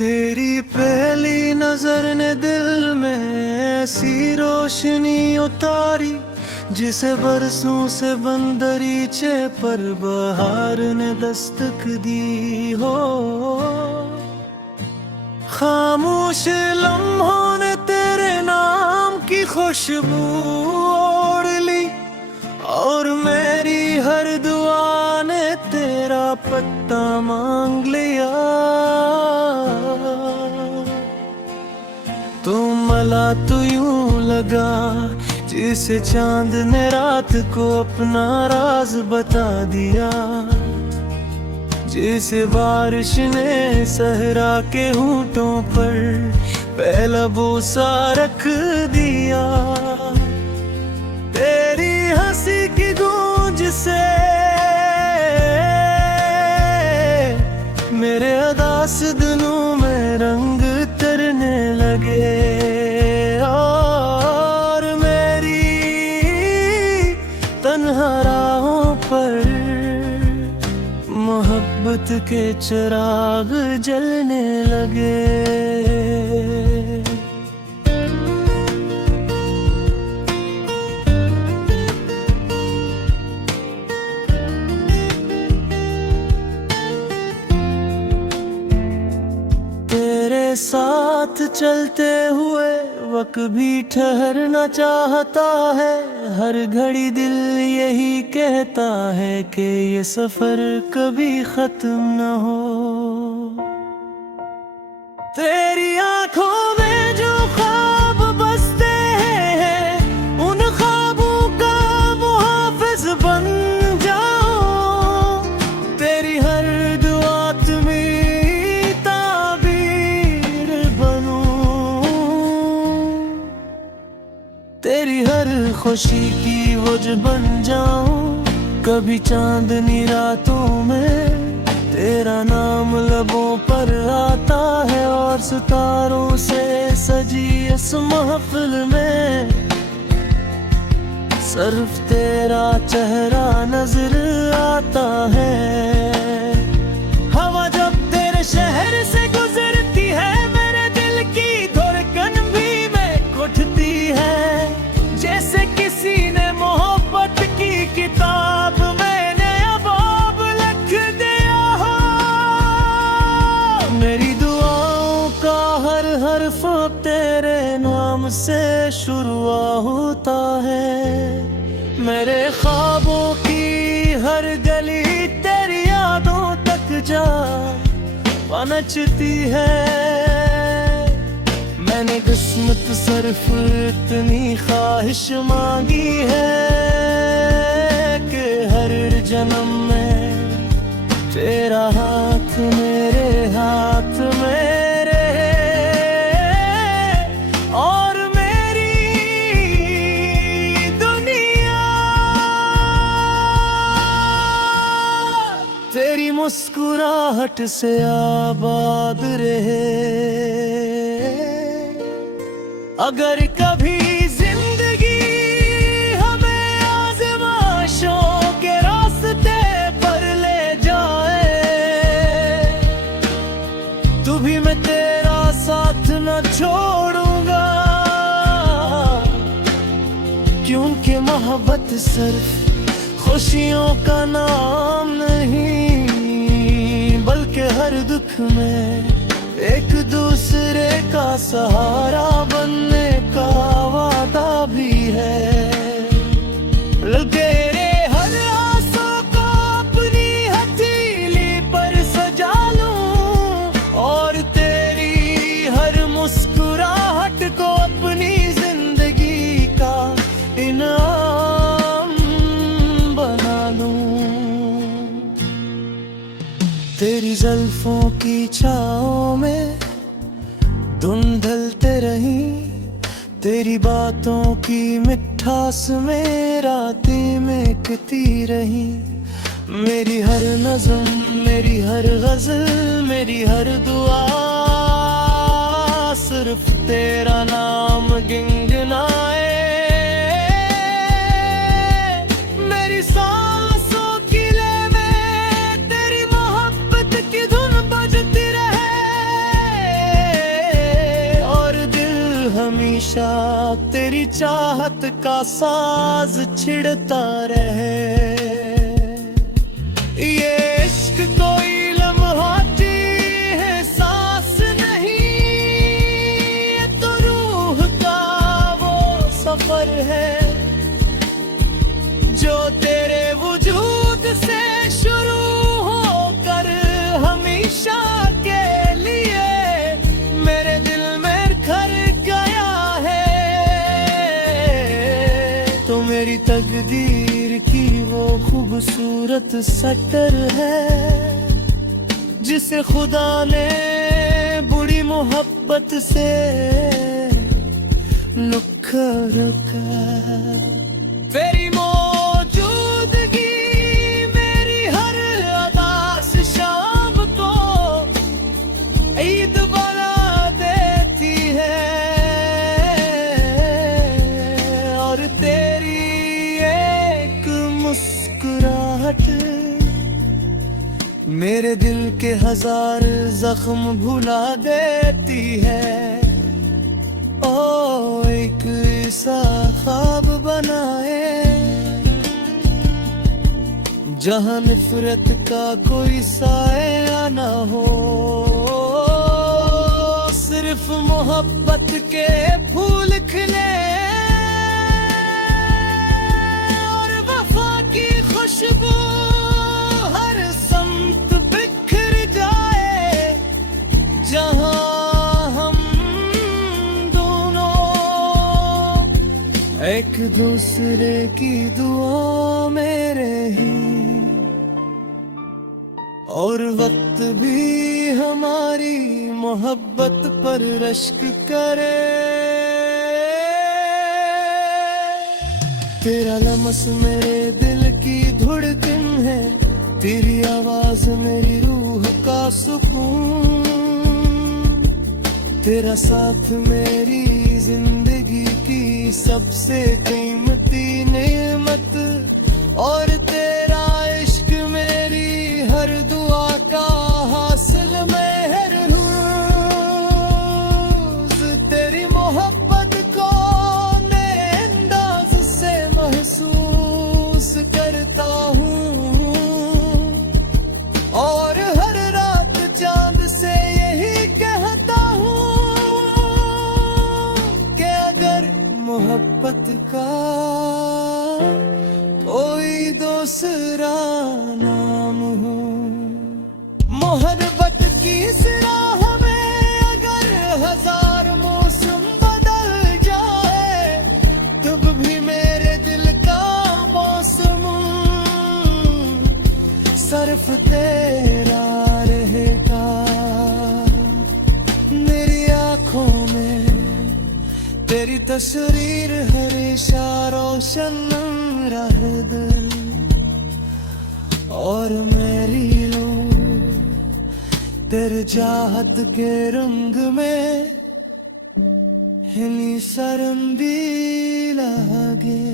तेरी पहली नजर ने दिल में ऐसी रोशनी उतारी, जिसे बरसों से बंदरीचे पर बहार ने दस्तक दी हो। खामोश लम्हों ने तेरे नाम की खुशबू ओढ़ ली, और मेरी हर दुआ ने तेरा पत्ता मांग लिया। तो मला तो यूं लगा जिसे चांद ने रात को अपना राज बता दिया, जिसे बारिश ने सहरा के होंठों पर पहला बोसा रख दिया। तेरी हंसी की गूंज से मेरे उदास दिलों में रंग तरने लगे, और मेरी तन्हा राहों पर मोहब्बत के चिराग जलने लगे। तेरे साथ चलते हुए वक्त भी ठहरना चाहता है, हर घड़ी दिल यही कहता है कि ये सफर कभी खत्म न हो। तेरी आंखों में जो ख्वाब बसते हैं, उन ख्वाबों का मुहाफिज बन जाऊं। तेरी हर दुआ में ताबीर बनूं, तेरी हर खुशी की वजह बन जाऊं। कभी चांदनी रातों में तेरा नाम लबों पर आता है, और सितारों से सजी इस महफिल में सिर्फ तेरा चेहरा नजर आता है। हवा जब तेरे शहर से गुजरती है, मेरे दिल की धड़कन भी में उठती है, जैसे किसी ने मोहब्बत की किताब में नया बाब लिख दिया हो। मेरी दुआओं का हर हर्फ तेरे नाम से शुरू होता है, मेरे ख्वाबों की हर गली तेरी यादों तक जा पहुंचती है। मैंने किस्मत सिर्फ इतनी ख्वाहिश मांगी है कि हर जन्म में तेरा हाथ मेरे हाथ में रहे, और मेरी दुनिया तेरी मुस्कुराहट से आबाद रहे। अगर कभी जिंदगी हमें आज़माइशों के रास्ते पर ले जाए, तू भी मैं तेरा साथ न छोड़ूंगा, क्योंकि मोहब्बत सिर्फ खुशियों का नाम नहीं, बल्कि हर दुख में एक दूसरे का सहारा बनने का वादा भी है। तेरे हर आंसू को अपनी हथेली पर सजा लूं, और तेरी हर मुस्कुराहट को अपनी जिंदगी का इनाम बना लूं। तेरी जुल्फों की छाओं में धुंधलते रही, तेरी बातों की मिठास में रातें महकती रही। मेरी हर नज़म, मेरी हर गज़ल, मेरी हर दुआ सिर्फ तेरा नाम गिनगिनाए। मेरी सांसों की ले में तेरी मोहब्बत की धुन बजती रहे, हमेशा तेरी चाहत का साज छिड़ता रहे। ये इश्क कोई लम्हाती है सांस नहीं, ये तो रूह का वो सफर है जो तेरे वजूद से शुरू होकर हमेशा के लिए मेरे दिल में घर गया है। तो मेरी तकदीर की वो खूबसूरत सटर है जिसे खुदा ने बुरी मोहब्बत से नुक्खर कर। तेरी मौजूदगी मेरी हर अदास शाम को ईद बना देती है, और तेरी एक मुस्कुराहट मेरे दिल के हजार जख्म भुला देती है। ओ एक ऐसा ख्वाब बनाए जहां नफरत का कोई साया न हो, सिर्फ मोहब्बत के फूल खिले और वफा की खुशबू हर संत बिखर जाए। जहां एक दूसरे की दुआ में रही और वक्त भी हमारी मोहब्बत पर रश्क करे। तेरा लम्स मेरे दिल की धड़कन है, तेरी आवाज मेरी रूह का सुकून, तेरा साथ मेरी जिंदगी की सबसे कीमती नेमत, और तेरा इश्क मेरी हर दुआ का हासिल मेहर रोज। तेरी मोहब्बत को नए अंदाज से महसूस करता हूँ, और हर रात चांद से यही कहता हूँ कि अगर मोहब्बत का कोई दूसरा नाम हो, मोहब्बत की इस राह में अगर हजार मौसम बदल जाए, तब भी मेरे दिल का मौसम सिर्फ तेरा रहेगा। मेरी आंखों में तेरी तस्वीर हमेशा रोशन रहे दिल, और मेरी लो तेरे चाहत के रंग में हिली सरम भी लगे।